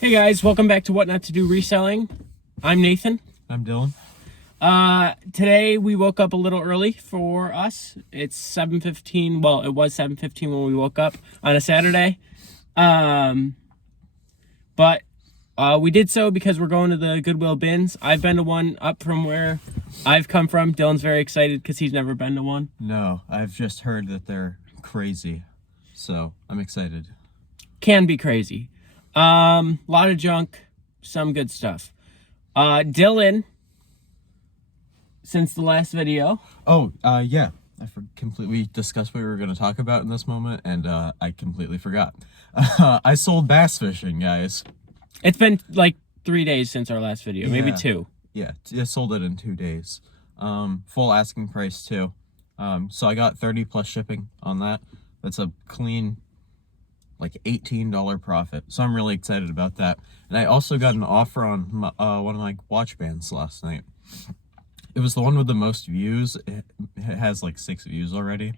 Hey guys, welcome back to What Not to Do Reselling. I'm Nathan. I'm Dylan. Today we woke up a little early for us. It's 7:15. Well, it was 7:15 when we woke up on a Saturday. But we did so because we're going to the Goodwill bins. I've been to one up from where I've come from. Dylan's very excited because he's never been to one. No, I've just heard that they're crazy, so I'm excited. Can be crazy. Lot of junk, some good stuff. Dylan, since the last video. Yeah. We discussed what we were going to talk about in this moment, and I completely forgot. I sold bass fishing, guys. It's been like 3 days since our last video, maybe 2. Yeah, I sold it in 2 days. Full asking price too. So I got 30 plus shipping on that. That's a clean like $18 profit. So I'm really excited about that. And I also got an offer on one of my watch bands last night. It was the one with the most views. It has like 6 views already.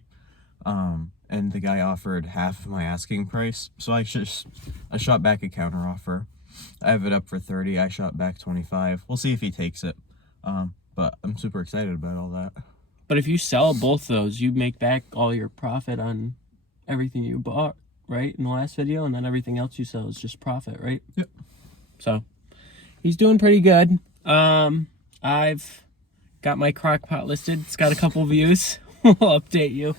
And the guy offered half of my asking price. So I shot back a counter offer. I have it up for 30. I shot back 25. We'll see if he takes it. But I'm super excited about all that. But if you sell both those, you make back all your profit on everything you bought, right? In the last video, and then everything else you sell is just profit, right? Yep. So he's doing pretty good. I've got my crock pot listed. It's got a couple views. We'll update you.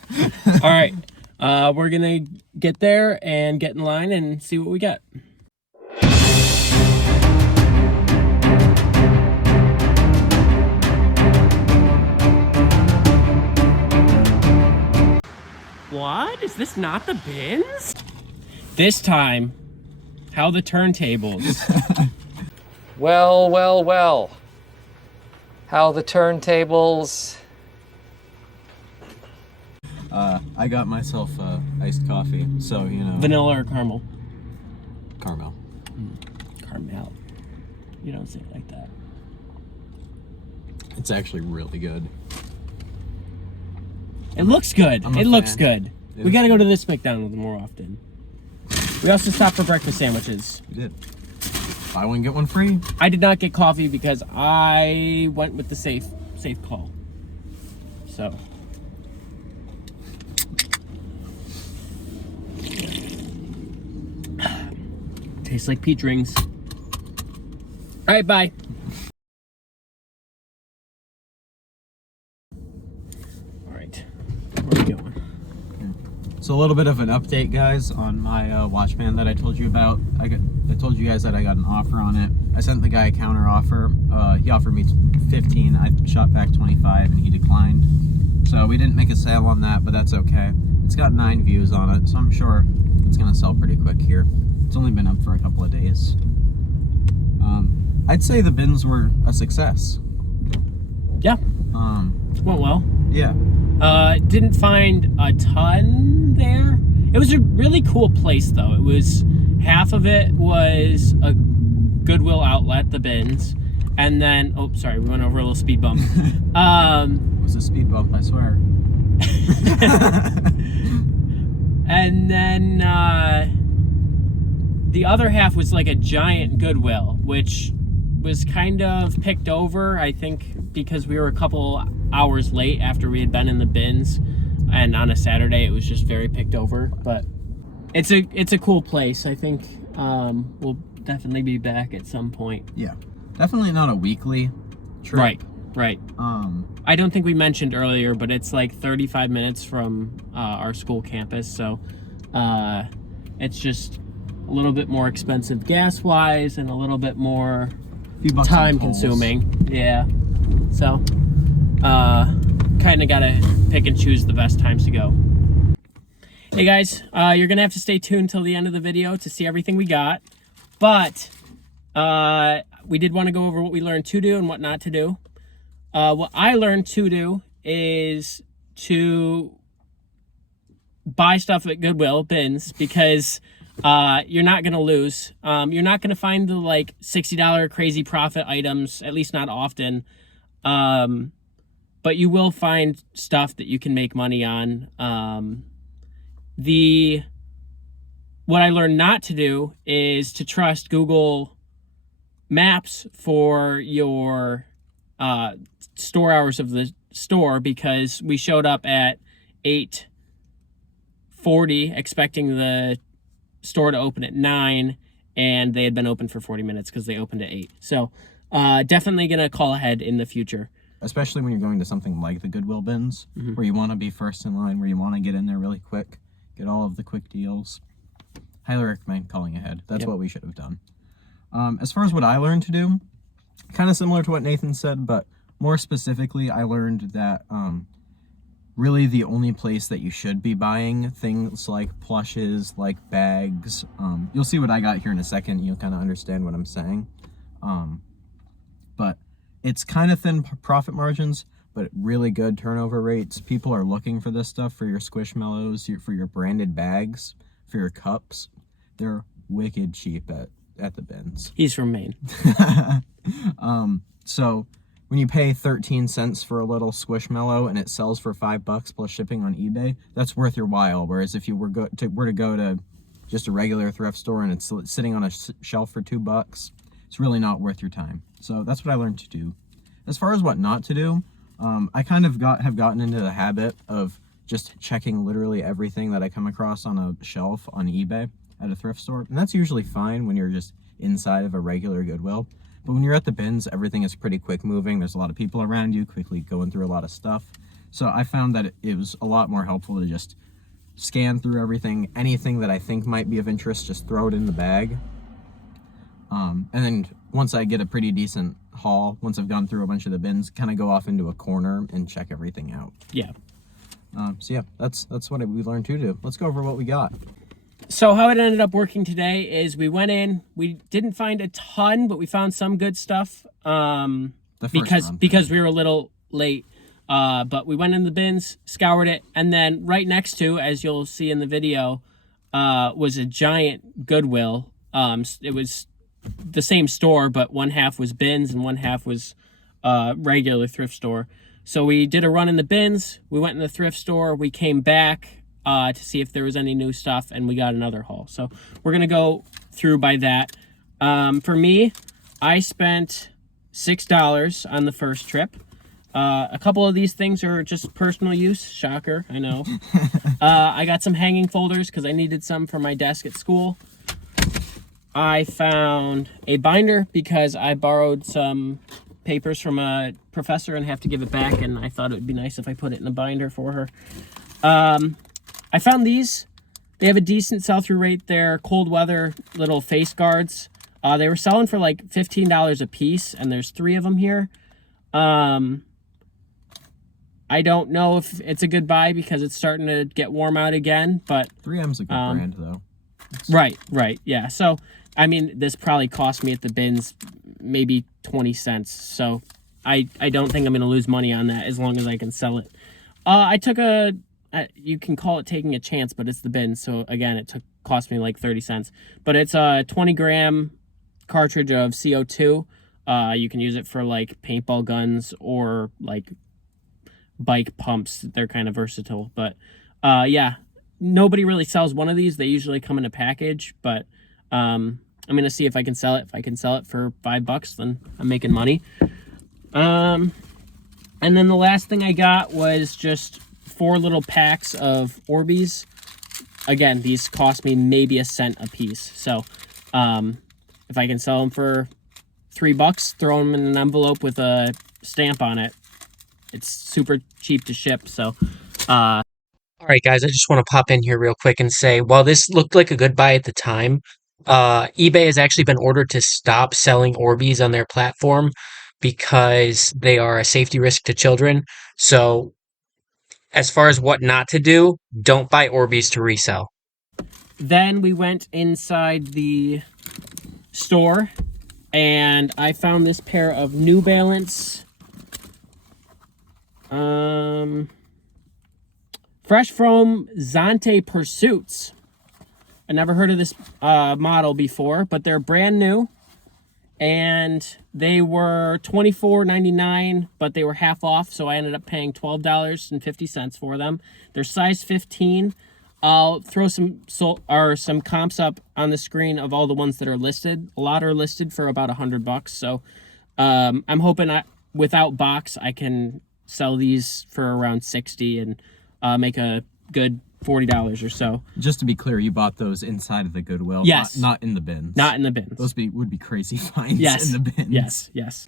All right. We're gonna get there and get in line and see what we got. What? Is this not the bins? This time, how the turntables. Well. How the turntables. I got myself iced coffee, so you know. Vanilla or caramel? Caramel. Caramel. You don't say it like that. It's actually really good. It looks good. I'm a It looks fan. good. We gotta go to this McDonald's more often. We also stopped for breakfast sandwiches. You did. Buy one, get one free. I did not get coffee because I went with the safe call. So. Tastes like peach rings. All right, bye. All right, where are we going? So a little bit of an update, guys, on my watch band that I told you about. I told you guys that I got an offer on it. I sent the guy a counter offer. He offered me 15. I shot back 25, and he declined. So we didn't make a sale on that, but that's okay. It's got 9 views on it, so I'm sure it's gonna sell pretty quick here. It's only been up for a couple of days. I'd say the bins were a success. Yeah. Went well. Yeah. Didn't find a ton there. It was a really cool place, though. It was, half of it was a Goodwill outlet, the bins, and then, oh, sorry, we went over a little speed bump. It was a speed bump, I swear. And then the other half was like a giant Goodwill, which was kind of picked over, I think, because we were a couple hours late after we had been in the bins, and on a Saturday it was just very picked over. But it's a cool place. I think we'll definitely be back at some point. Yeah, definitely not a weekly trip. Right. I don't think we mentioned earlier, but it's like 35 minutes from our school campus, so it's just a little bit more expensive gas wise and a little bit more time consuming. Yeah. So kind of gotta pick and choose the best times to go. Hey guys, you're gonna have to stay tuned till the end of the video to see everything we got, but we did want to go over what we learned to do and what not to do. What I learned to do is to buy stuff at Goodwill bins, because you're not going to lose. You're not going to find the like $60 crazy profit items, at least not often. But you will find stuff that you can make money on. what I learned not to do is to trust Google Maps for your store hours of the store, because we showed up at 8:40 expecting the store to open at 9, and they had been open for 40 minutes because they opened at 8. So definitely going to call ahead in the future. Especially when you're going to something like the Goodwill bins, where you want to be first in line, where you want to get in there really quick, get all of the quick deals. Highly recommend calling ahead. That's what we should have done. As far as what I learned to do, kind of similar to what Nathan said, but more specifically, I learned that really the only place that you should be buying things like plushes, like bags, you'll see what I got here in a second. You'll kind of understand what I'm saying. But it's kind of thin profit margins, but really good turnover rates. People are looking for this stuff for your Squishmallows, for your branded bags, for your cups. They're wicked cheap at the bins. He's from Maine. So when you pay 13 cents for a little Squishmallow and it sells for $5 plus shipping on eBay, that's worth your while. Whereas if you were to go to just a regular thrift store and it's sitting on a shelf for $2, it's really not worth your time. So that's what I learned to do. As far as what not to do, I kind of have gotten into the habit of just checking literally everything that I come across on a shelf on eBay at a thrift store. And that's usually fine when you're just inside of a regular Goodwill. But when you're at the bins, everything is pretty quick moving. There's a lot of people around you, quickly going through a lot of stuff. So I found that it was a lot more helpful to just scan through everything. Anything that I think might be of interest, just throw it in the bag. And then once I get a pretty decent haul, once I've gone through a bunch of the bins, kind of go off into a corner and check everything out. Yeah. So yeah, that's what we learned to do. Let's go over what we got. So how it ended up working today is we went in, we didn't find a ton, but we found some good stuff. Because we were a little late. But we went in the bins, scoured it, and then right next to, as you'll see in the video, was a giant Goodwill. It was the same store, but one half was bins and one half was regular thrift store. So we did a run in the bins, we went in the thrift store, we came back to see if there was any new stuff, and we got another haul. So we're going to go through by that. For me, I spent $6 on the first trip. A couple of these things are just personal use. Shocker, I know. I got some hanging folders because I needed some for my desk at school. I found a binder because I borrowed some papers from a professor and have to give it back, and I thought it would be nice if I put it in a binder for her. I found these. They have a decent sell-through rate. They're cold weather little face guards. They were selling for like $15 a piece, and there's 3 of them here. I don't know if it's a good buy because it's starting to get warm out again, but 3M's a good brand though. Right, yeah. So, I mean, this probably cost me at the bins maybe 20 cents. So, I don't think I'm going to lose money on that as long as I can sell it. I took you can call it taking a chance, but it's the bins. So, again, it cost me like 30 cents. But it's a 20-gram cartridge of CO2. You can use it for like paintball guns or like bike pumps. They're kind of versatile. But, yeah. Nobody really sells one of these. They usually come in a package, but I'm going to see if I can sell it. If I can sell it for $5, then I'm making money. And then the last thing I got was just 4 little packs of Orbeez. Again, these cost me maybe a cent a piece. So if I can sell them for $3, throw them in an envelope with a stamp on it. It's super cheap to ship, so... All right, guys, I just want to pop in here real quick and say, while this looked like a good buy at the time, eBay has actually been ordered to stop selling Orbeez on their platform because they are a safety risk to children. So, as far as what not to do, don't buy Orbeez to resell. Then we went inside the store, and I found this pair of New Balance Fresh Foam Zante Pursuits. I never heard of this model before, but they're brand new. And they were $24.99, but they were half off, so I ended up paying $12.50 for them. They're size 15. I'll throw some some comps up on the screen of all the ones that are listed. A lot are listed for about $100. So I'm hoping without box I can sell these for around 60 and make a good $40 or so. Just to be clear, you bought those inside of the Goodwill, yes, not in the bins. Not in the bins. Those would be crazy finds yes. in the bins. Yes.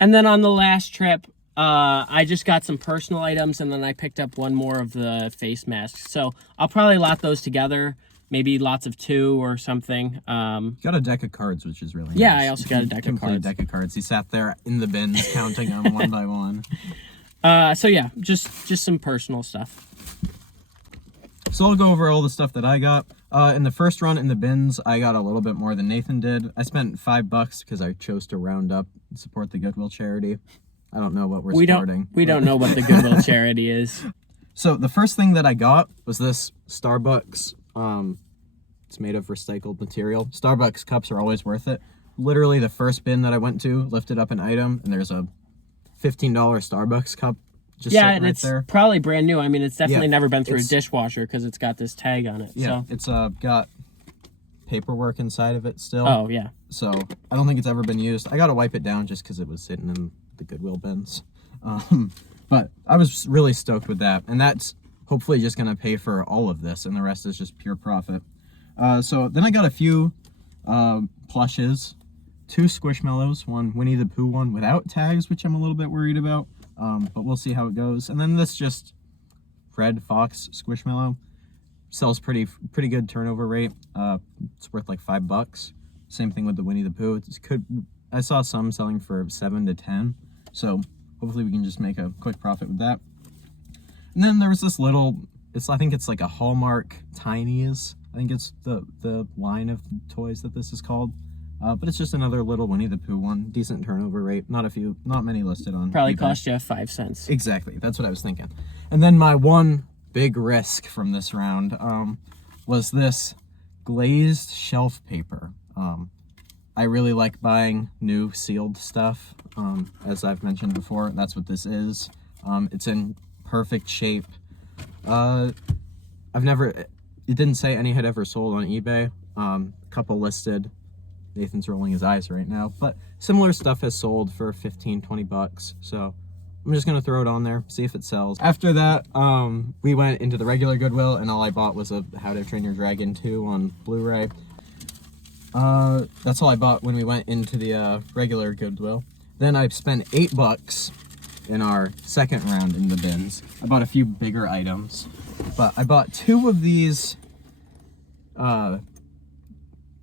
And then on the last trip, I just got some personal items, and then I picked up one more of the face masks. So I'll probably lot those together, maybe lots of 2 or something. Got a deck of cards, which is really nice. Yeah, I also got a deck of cards. Deck of cards. He sat there in the bins counting them one by one. So yeah, just some personal stuff. So I'll go over all the stuff that I got. In the first run in the bins, I got a little bit more than Nathan did. I spent $5 because I chose to round up and support the Goodwill charity. I don't know what we're supporting. We don't know what the Goodwill charity is. So the first thing that I got was this Starbucks. It's made of recycled material. Starbucks cups are always worth it. Literally the first bin that I went to, lifted up an item, and there's a $15 Starbucks cup just yeah, sitting and right it's there. probably brand new. I mean, it's definitely Yeah, never been through a dishwasher because it's got this tag on it. Yeah, so. it's got paperwork inside of it still. Oh, yeah. So I don't think it's ever been used. I got to wipe it down just because it was sitting in the Goodwill bins. But I was really stoked with that. And that's hopefully just going to pay for all of this. And the rest is just pure profit. So then I got a few plushes. 2 Squishmallows. One Winnie the Pooh one without tags, which I'm a little bit worried about. But we'll see how it goes. And then this just Red Fox Squishmallow. Sells pretty good turnover rate. It's worth like $5. Same thing with the Winnie the Pooh. I saw some selling for 7 to 10. So hopefully we can just make a quick profit with that. And then there was this little, I think it's like a Hallmark Tinies. I think it's the line of toys that this is called. But it's just another little Winnie the Pooh one. Decent turnover rate. Not many listed on Probably eBay. cost you 5 cents. Exactly. That's what I was thinking. And then my one big risk from this round was this glazed shelf paper. I really like buying new sealed stuff. As I've mentioned before, that's what this is. It's in perfect shape. It didn't say any had ever sold on eBay. Couple listed. Nathan's rolling his eyes right now, but similar stuff has sold for 15-20 bucks. So I'm just gonna throw it on there, see if it sells. After that, we went into the regular Goodwill, and all I bought was a How to Train Your Dragon 2 on Blu-ray. That's all I bought when we went into the regular Goodwill. Then I spent $8 in our second round in the bins. I bought a few bigger items, but I bought 2 of these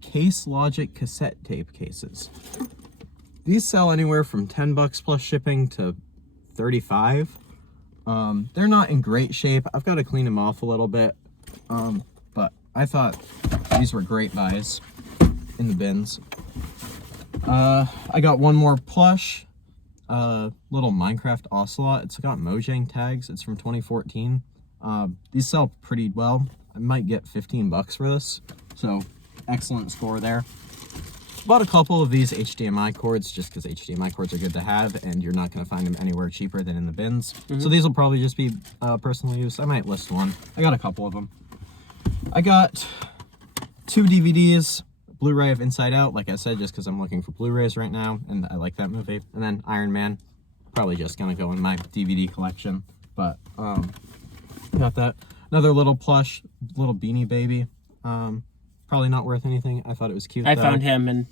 Case Logic cassette tape cases. These sell anywhere from $10 plus shipping to $35. They're not in great shape. I've got to clean them off a little bit, but I thought these were great buys in the bins. I got one more plush, little Minecraft Ocelot. It's got Mojang tags. It's from 2014. These sell pretty well. I might get $15 for this, so excellent score there. Bought a couple of these HDMI cords just because HDMI cords are good to have, and you're not going to find them anywhere cheaper than in the bins. So these will probably just be personal use. I might list one. I got a couple of them. I got 2 DVDs, Blu-ray of Inside Out, like I said, just because I'm looking for Blu-rays right now, and I like that movie. And then Iron Man, probably just going to go in my DVD collection. But got that. Another little plush, little Beanie Baby. Probably not worth anything. I thought it was cute, I though. found him, and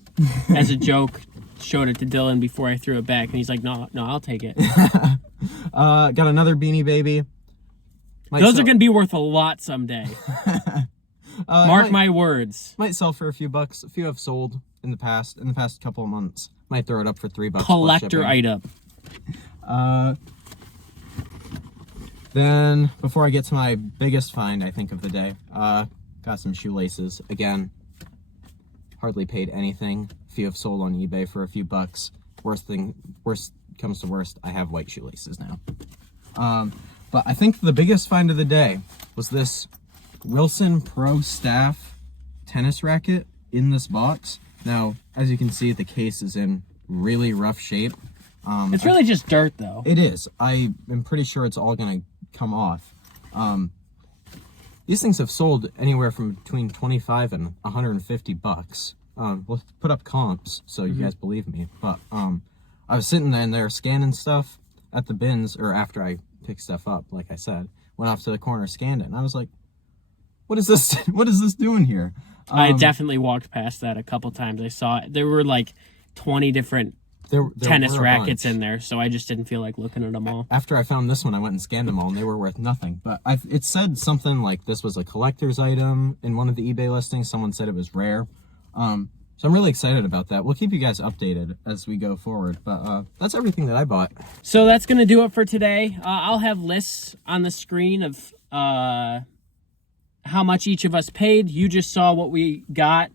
as a joke, showed it to Dylan before I threw it back, and he's like, no, I'll take it. Got another Beanie Baby. Those are going to be worth a lot someday. Mark my words. Might sell for a few bucks. A few have sold in the past couple of months. Might throw it up for $3. Collector item. Then, before I get to my biggest find, I think, of the day, got some shoelaces. Again, hardly paid anything. A few have sold on eBay for a few bucks. Worst comes to worst, I have white shoelaces now. But I think the biggest find of the day was this Wilson Pro Staff tennis racket in this box. Now, as you can see, the case is in really rough shape. It's really just dirt, though. It is. I am pretty sure it's all going to come off. These things have sold anywhere from between 25 and 150 bucks. We'll put up comps so you guys believe me. But I was sitting in there scanning stuff at the bins, or after I picked stuff up, like I said, went off to the corner, scanned it, and I was like, what is this? What is this doing here? I definitely walked past that a couple times. I saw it. There were like 20 different there tennis were a rackets bunch. in there, so I just didn't feel like looking at them all. After I found this one, I went and scanned them all, and they were worth nothing. But it said something like this was a collector's item in one of the eBay listings. Someone said it was rare. So I'm really excited about that. We'll keep you guys updated as we go forward. But that's everything that I bought. So that's going to do it for today. I'll have lists on the screen of how much each of us paid. You just saw what we got.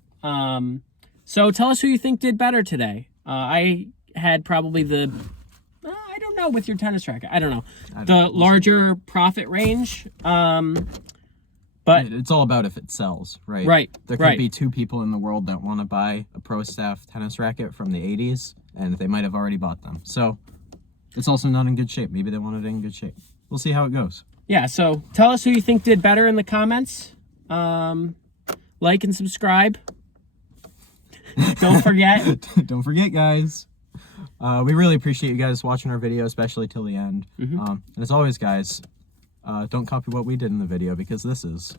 So tell us who you think did better today. I had probably I don't know, with your tennis racket. I don't know. The larger profit range. But it's all about if it sells, right? Right. There could be two people in the world that want to buy a Pro Staff tennis racket from the 80s, and they might have already bought them. So it's also not in good shape. Maybe they want it in good shape. We'll see how it goes. Yeah, so tell us who you think did better in the comments. Like and subscribe. Don't forget. Don't forget, guys. We really appreciate you guys watching our video, especially till the end. And as always, guys, don't copy what we did in the video, because this is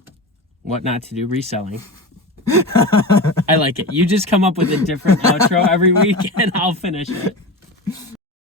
what not to do reselling. I like it. You just come up with a different outro every week, and I'll finish it.